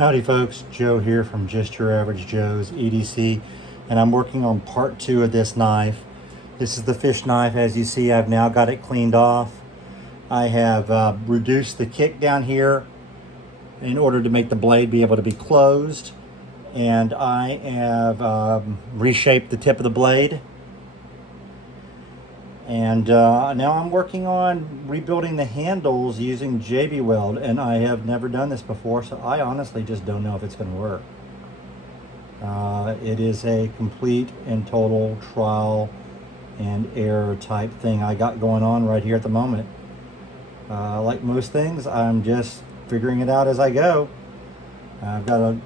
Howdy folks, Joe here from Just Your Average Joe's EDC, and I'm working on part 2 of this knife. This is the fish knife. As you see, I've now got it cleaned off. I have reduced the kick down here in order to make the blade be able to be closed, and I have reshaped the tip of the blade. And now I'm working on rebuilding the handles using JB Weld, and I have never done this before, so I honestly just don't know if it's going to work. It is a complete and total trial and error type thing I got going on right here at the moment. Like most things, I'm just figuring it out as I go. I've got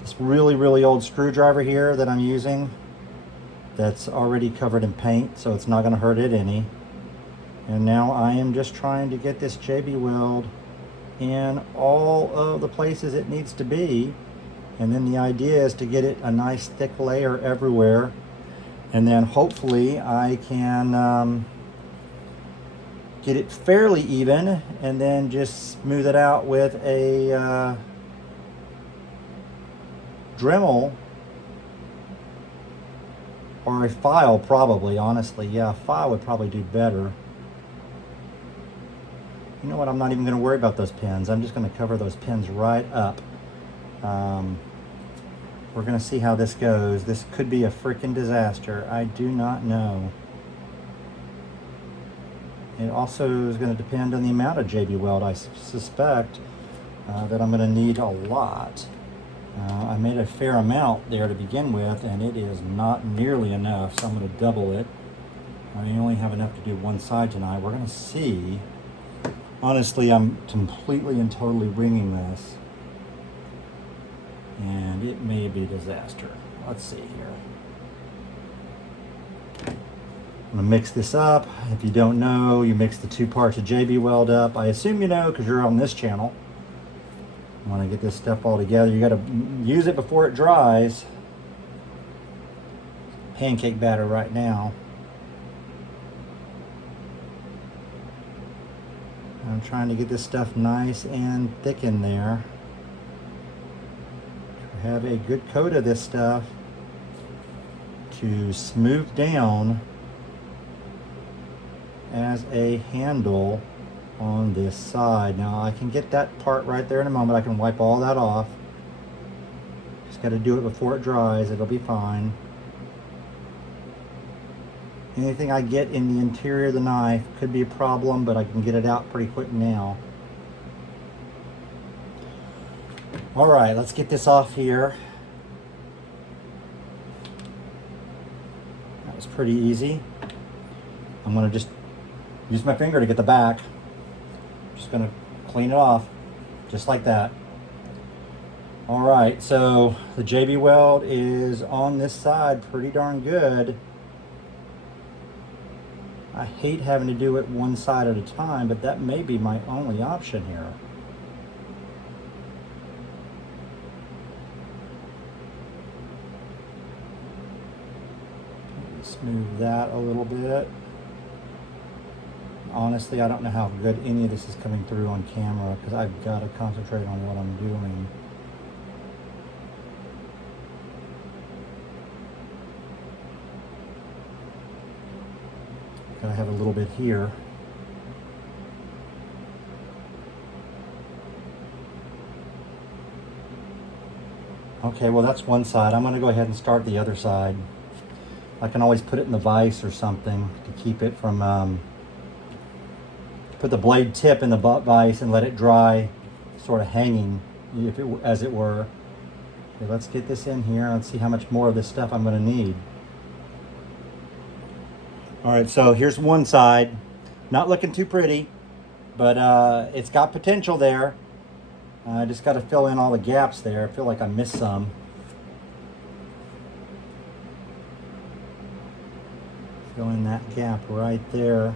this really old screwdriver here that I'm using that's already covered in paint, so it's not going to hurt it any. And now I am just trying to get this JB Weld in all of the places it needs to be, and then the idea is to get it a nice thick layer everywhere, and then hopefully I can get it fairly even and then just smooth it out with a Dremel or a file, probably. Honestly, yeah, a file would probably do better. You know what, I'm not even going to worry about those pins. I'm just going to cover those pins right up. We're going to see how this goes. This could be a freaking disaster. I do not know. It also is going to depend on the amount of JB Weld. I suspect that I'm going to need a lot. I made a fair amount there to begin with, and it is not nearly enough, so I'm going to double it. I only have enough to do one side tonight. We're going to see. Honestly, I'm completely and totally winging this, and it may be a disaster. Let's see here. I'm going to mix this up. If you don't know, you mix the two parts of JB Weld up. I assume you know because you're on this channel. You want to get this stuff all together. You got to use it before it dries. Pancake batter right now. I'm trying to get this stuff nice and thick in there. Have a good coat of this stuff to smooth down as a handle on this side. Now I can get that part right there in a moment. I can wipe all that off. Just got to do it before it dries. It'll be fine. Anything I get in the interior of the knife could be a problem, but I can get it out pretty quick now. All right, let's get this off here. That was pretty easy. I'm going to just use my finger to get the back. Just going to clean it off just like that. All right, so the JB Weld is on this side pretty darn good. I hate having to do it one side at a time, but that may be my only option here. Smooth that a little bit. Honestly, I don't know how good any of this is coming through on camera because I've got to concentrate on what I'm doing. I have a little bit here. Okay, well that's one side. I'm going to go ahead and start the other side. I can always put it in the vise or something to keep it from, put the blade tip in the vise and let it dry, sort of hanging, as it were. Okay, let's get this in here and see how much more of this stuff I'm going to need. All right, so here's one side. Not looking too pretty, but it's got potential there. I just got to fill in all the gaps there. I feel like I missed some. Fill in that gap right there.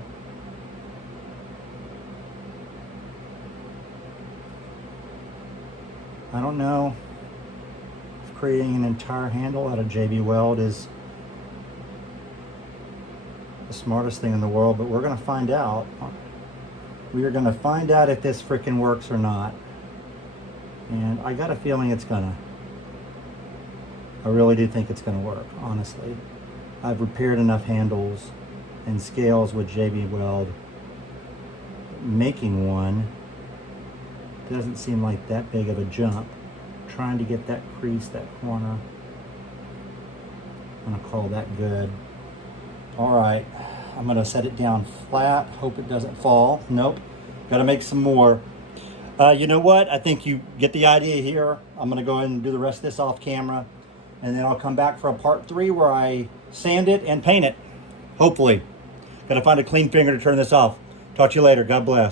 I don't know if creating an entire handle out of JB Weld is the smartest thing in the world, but we're going to find out. We are going to find out if this frickin' works or not. And I got a feeling it's gonna. I really do think it's gonna work, honestly. I've repaired enough handles and scales with JB Weld. Making one doesn't seem like that big of a jump. Trying to get that crease, that corner. I'm gonna call that good. All right, I'm gonna set it down flat. Hope it doesn't fall. Nope, gotta make some more. You know what? I think you get the idea here. I'm gonna go ahead and do the rest of this off camera, and then I'll come back for a part 3 where I sand it and paint it. Hopefully. Gotta find a clean finger to turn this off. Talk to you later. God bless.